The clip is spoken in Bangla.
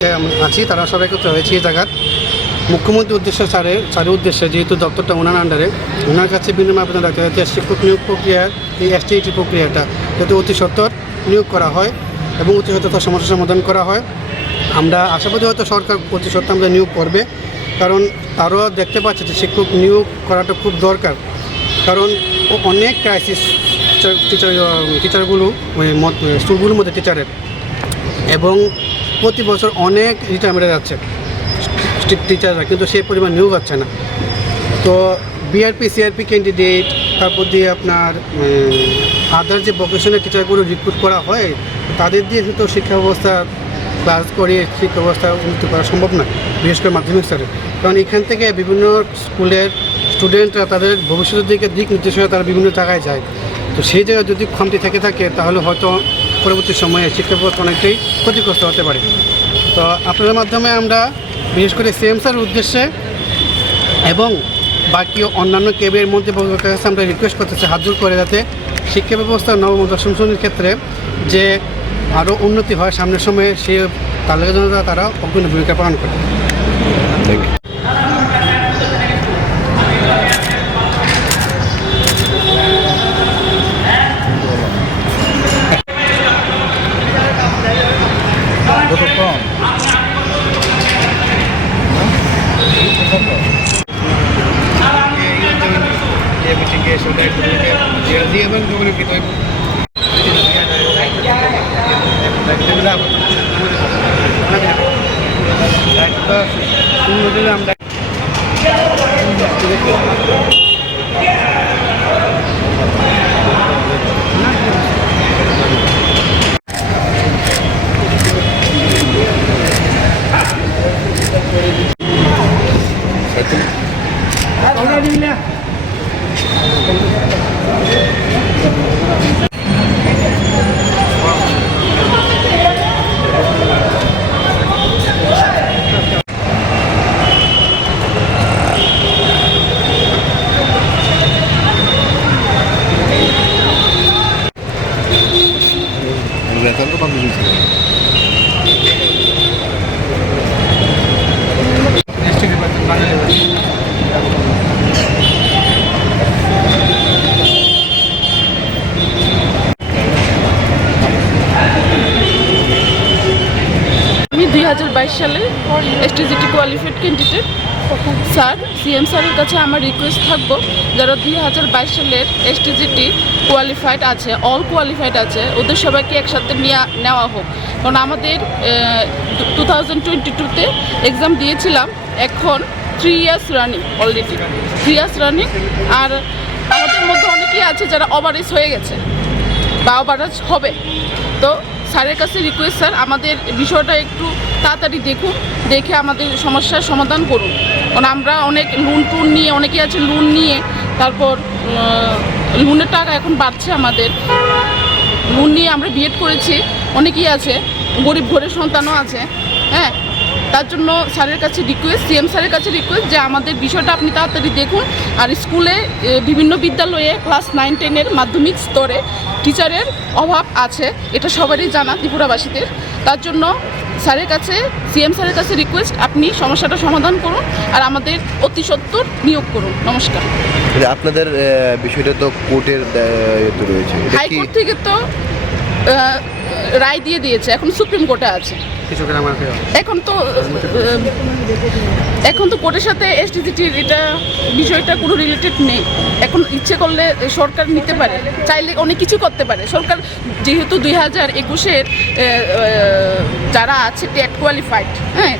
আছি তারা সবাই একত্র হয়েছে এই জায়গার মুখ্যমন্ত্রীর উদ্দেশ্যে স্যারের উদ্দেশ্যে যেহেতু দপ্তরটা ওনার আন্ডারে ওনার কাছে বিনিময় আবেদন রাখতে যাতে শিক্ষক নিয়োগ প্রক্রিয়ার এই এসটিইটি প্রক্রিয়াটা যাতে অতি সত্বর নিয়োগ করা হয় এবং অতি সত্বর তার সমস্যার সমাধান করা হয়। আমরা আশাবাদী হয়তো সরকার অতি সত্বর আমরা নিয়োগ করবে, কারণ তারও দেখতে পাচ্ছে যে শিক্ষক নিয়োগ করাটা খুব দরকার, কারণ অনেক ক্রাইসিস টিচারগুলো স্কুলগুলোর মধ্যে টিচারের, এবং প্রতি বছর অনেক রিটায়ারমেন্টে যাচ্ছে টিচাররা, কিন্তু সেই পরিমাণ নিয়োগ হচ্ছে না। তো বিআরপি সিআরপি ক্যান্ডিডেট, তারপর দিয়ে আপনার আদার যে ভোকেশনাল টিচারগুলো রিক্রুট করা হয় তাদের দিয়ে তো শিক্ষা ব্যবস্থা ক্লাস করিয়ে শিক্ষা ব্যবস্থা উন্নতি করা সম্ভব না, বিশেষ করে মাধ্যমিক স্তরে। কারণ এখান থেকে বিভিন্ন স্কুলের স্টুডেন্টরা তাদের ভবিষ্যতের দিক নির্দেশনা তারা বিভিন্ন জায়গায় যায়। তো সেই জায়গায় যদি খামতি থেকে থাকে তাহলে হয়তো পরবর্তী সময়ে শিক্ষা ব্যবস্থা অনেকটাই ক্ষতিগ্রস্ত হতে পারে। তো আপনাদের মাধ্যমে আমরা বিশেষ করে সিএম স্যারের উদ্দেশ্যে এবং বাকি অন্যান্য ক্যাবিনেট মন্ত্রীবর্গের কাছে আমরা রিকোয়েস্ট করতেছি হাত জোর করে, যাতে শিক্ষা ব্যবস্থা নবম দশম শ্রেণীর ক্ষেত্রে যে আরও উন্নতি হয় সামনের সময়ে, সে তাদের জন্য তারা অগ্রণী ভূমিকা পালন করে। Thank you. বেতন তো কম দিয়েছিল। আমি 2022 সালে STGT qualified candidate. Sir, CM স্যারের কাছে আমার রিকোয়েস্ট থাকবো, যারা 2022 সালের এসটিজিটি কোয়ালিফাইড আছে, অল কোয়ালিফাইড আছে, ওদের সবাইকে একসাথে নেওয়া হোক। কারণ আমাদের 2022-তে এক্সাম দিয়েছিলাম, এখন 3 years running, already 3 years running. আর আমাদের মধ্যে অনেকেই আছে যারা ওভারেজ হয়ে গেছে বা ওভারেজ হবে। তো স্যারের কাছে রিকোয়েস্ট, স্যার আমাদের বিষয়টা একটু তাড়াতাড়ি দেখুন, দেখে আমাদের সমস্যার সমাধান করুন। কারণ আমরা অনেক লোন নিয়ে, অনেকেই আছে লোন নিয়ে, তারপর লোনের টাকা এখন বাড়ছে, আমাদের লোন নিয়ে আমরা বিএড করেছি, অনেকেই আছে, গরিব ঘরের সন্তানও আছে। হ্যাঁ, তার জন্য স্যারের কাছে রিকোয়েস্ট, সিএম স্যারের কাছে রিকোয়েস্ট যে আমাদের বিষয়টা আপনি তাড়াতাড়ি দেখুন। আর স্কুলে বিভিন্ন বিদ্যালয়ে ক্লাস 9-10-এর মাধ্যমিক স্তরে টিচারের অভাব আছে, এটা সবারই জানা ত্রিপুরাবাসীদের। তার জন্য স্যারের কাছে, সিএম স্যারের কাছে রিকোয়েস্ট, আপনি সমস্যাটা সমাধান করুন আর আমাদের অতি সত্বর নিয়োগ করুন। নমস্কার। আপনাদের বিষয়টা তো কোর্টের রয়েছে, হাইকোর্ট থেকে তো রায় দিয়ে দিয়েছে, এখন সুপ্রিম কোর্টে আছে। এখন তো কোর্টের সাথে এসটিজিটির এটা বিষয়টা কোনো রিলেটেড নেই। এখন ইচ্ছে করলে সরকার নিতে পারে, চাইলে অনেক কিছু করতে পারে সরকার, যেহেতু 2021-এর যারা আছে টেট কোয়ালিফাইড, হ্যাঁ,